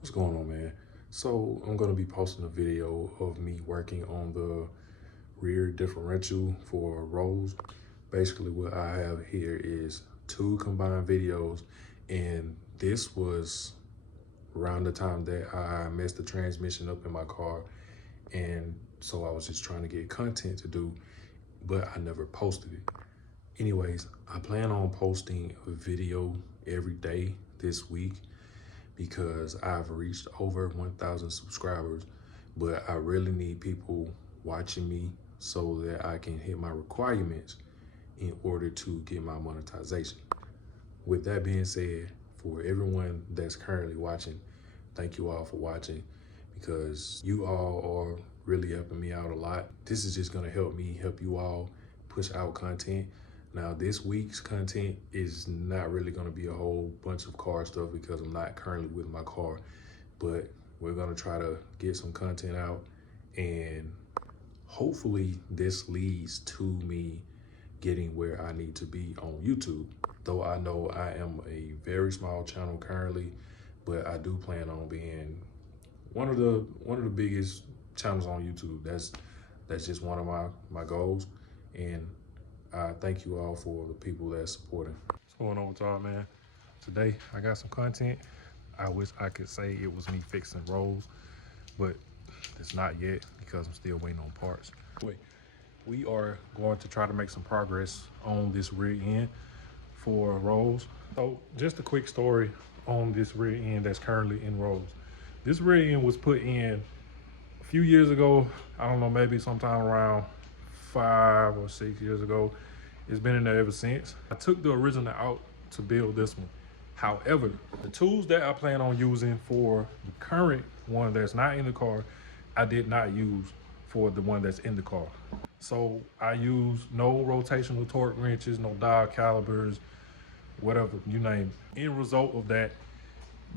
What's going on, man? So I'm gonna be posting a video of me working on the rear differential for Rolls. Basically what I have here is two combined videos, and this was around the time that I messed the transmission up in my car, and so I was just trying to get content to do, but I never posted it. Anyways, I plan on posting a video every day this week because I've reached over 1,000 subscribers, but I really need people watching me so that I can hit my requirements in order to get my monetization. With that being said, for everyone that's currently watching, thank you all for watching because you all are really helping me out a lot. This is just gonna help me help you all push out content. Now, this week's content is not really gonna be a whole bunch of car stuff because I'm not currently with my car, but we're gonna try to get some content out, and hopefully this leads to me getting where I need to be on YouTube. Though I know I am a very small channel currently, but I do plan on being one of the biggest channels on YouTube. That's just one of my goals, and I thank you all for the people that's supporting. What's going on with y'all, man? Today I got some content. I wish I could say it was me fixing rolls, but it's not yet because I'm still waiting on parts. Wait, we are going to try to make some progress on this rear end for rolls. So just a quick story on this rear end that's currently in rolls. This rear end was put in a few years ago. I don't know, maybe sometime around 5 or 6 years ago. It's been in there ever since. I took the original out to build this one. However, the tools that I plan on using for the current one that's not in the car, I did not use for the one that's in the car. So I use no rotational torque wrenches, no dial calipers, whatever, you name it. End result of that,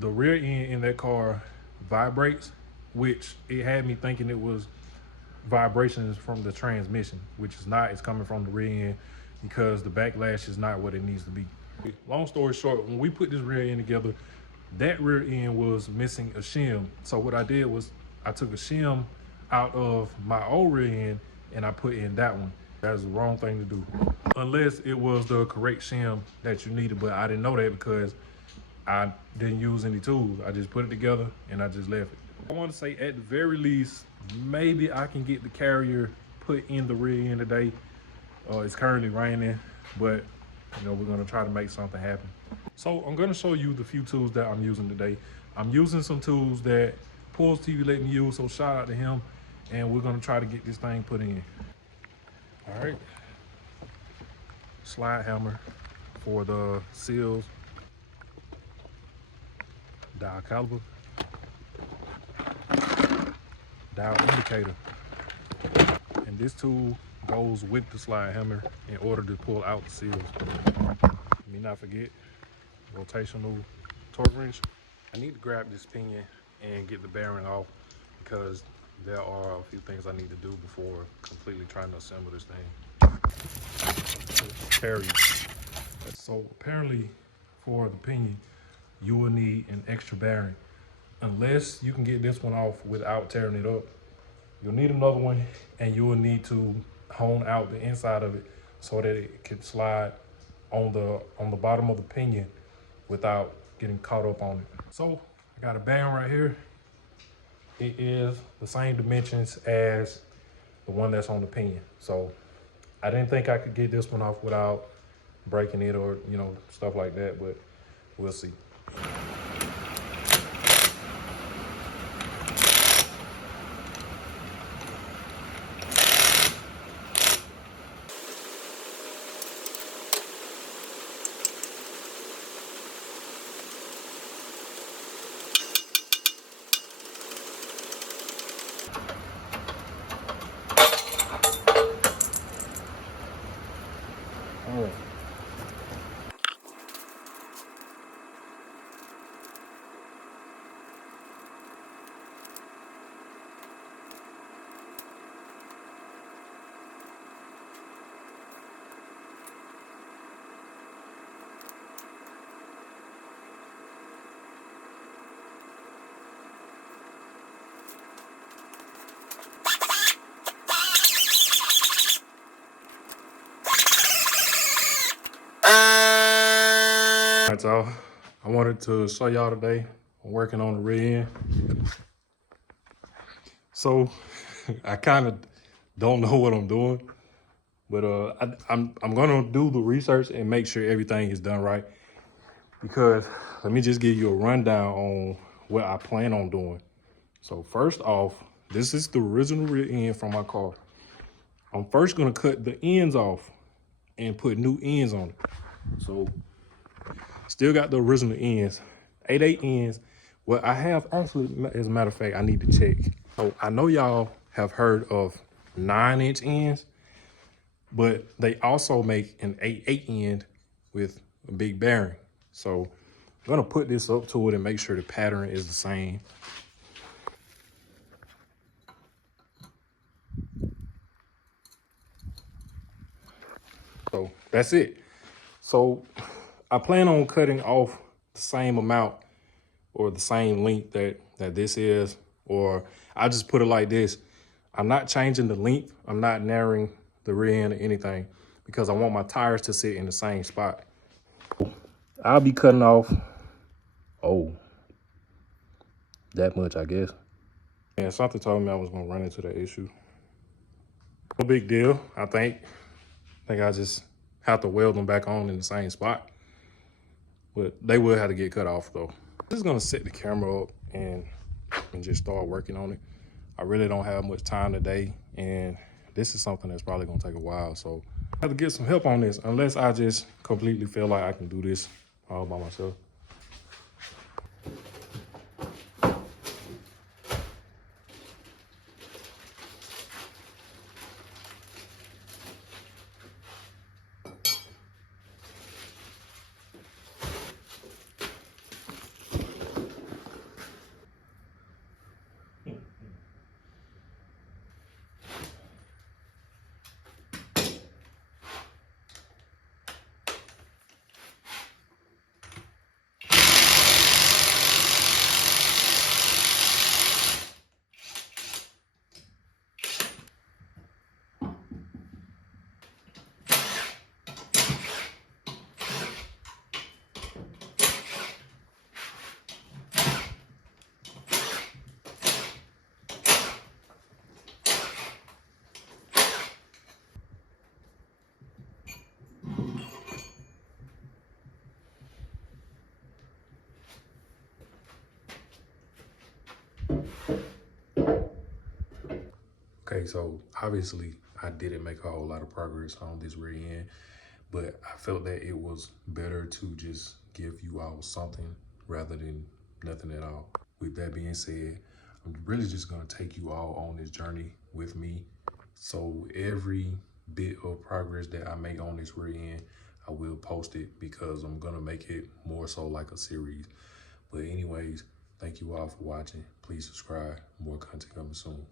the rear end in that car vibrates, which it had me thinking it was vibrations from the transmission, which is not. It's coming from the rear end because the backlash is not what it needs to be. Long story short, when we put this rear end together, that rear end was missing a shim. So what I did was I took a shim out of my old rear end and I put in that one. That's the wrong thing to do, unless it was the correct shim that you needed, but I didn't know that because I didn't use any tools. I just put it together and I just left it. I want to say at the very least, maybe I can get the carrier put in the rear end today. It's currently raining, but you know, we're gonna try to make something happen. So I'm gonna show you the few tools that I'm using today. I'm using some tools that Pulse TV let me use, so shout out to him. And we're gonna try to get this thing put in. All right, slide hammer for the seals, dial caliper, dial indicator, and this tool goes with the slide hammer in order to pull out the seals. Let me not forget rotational torque wrench. I need to grab this pinion and get the bearing off because there are a few things I need to do before completely trying to assemble this thing. Carry. So apparently for the pinion, you will need an extra bearing. Unless you can get this one off without tearing it up, you'll need another one, and you will need to hone out the inside of it so that it can slide on the bottom of the pinion without getting caught up on it. So I got a bearing right here. It is the same dimensions as the one that's on the pinion. So I didn't think I could get this one off without breaking it or, you know, stuff like that, but we'll see. All right. right, y'all. I wanted to show y'all today. I'm working on the rear end. So I kind of don't know what I'm doing, but I'm gonna do the research and make sure everything is done right. Because let me just give you a rundown on what I plan on doing. So first off, this is the original rear end from my car. I'm first gonna cut the ends off and put new ends on it. So still got the original ends, 8/8 ends. What I have actually, as a matter of fact, I need to check. So I know y'all have heard of 9-inch ends, but they also make an 8/8 end with a big bearing. So I'm gonna put this up to it and make sure the pattern is the same. So that's it. So I plan on cutting off the same amount or the same length that this is, or I'll just put it like this. I'm not changing the length. I'm not narrowing the rear end or anything because I want my tires to sit in the same spot. I'll be cutting off, that much, I guess. And something told me I was gonna run into that issue. No big deal, I think. I just have to weld them back on in the same spot. But they will have to get cut off though. I'm just gonna set the camera up and just start working on it. I really don't have much time today, and this is something that's probably gonna take a while. So I have to get some help on this unless I just completely feel like I can do this all by myself. Okay, so obviously I didn't make a whole lot of progress on this rear end, but I felt that it was better to just give you all something rather than nothing at all. With that being said, I'm really just gonna take you all on this journey with me. So every bit of progress that I make on this rear end, I will post it because I'm gonna make it more so like a series. But anyways, thank you all for watching. Please subscribe, more content coming soon.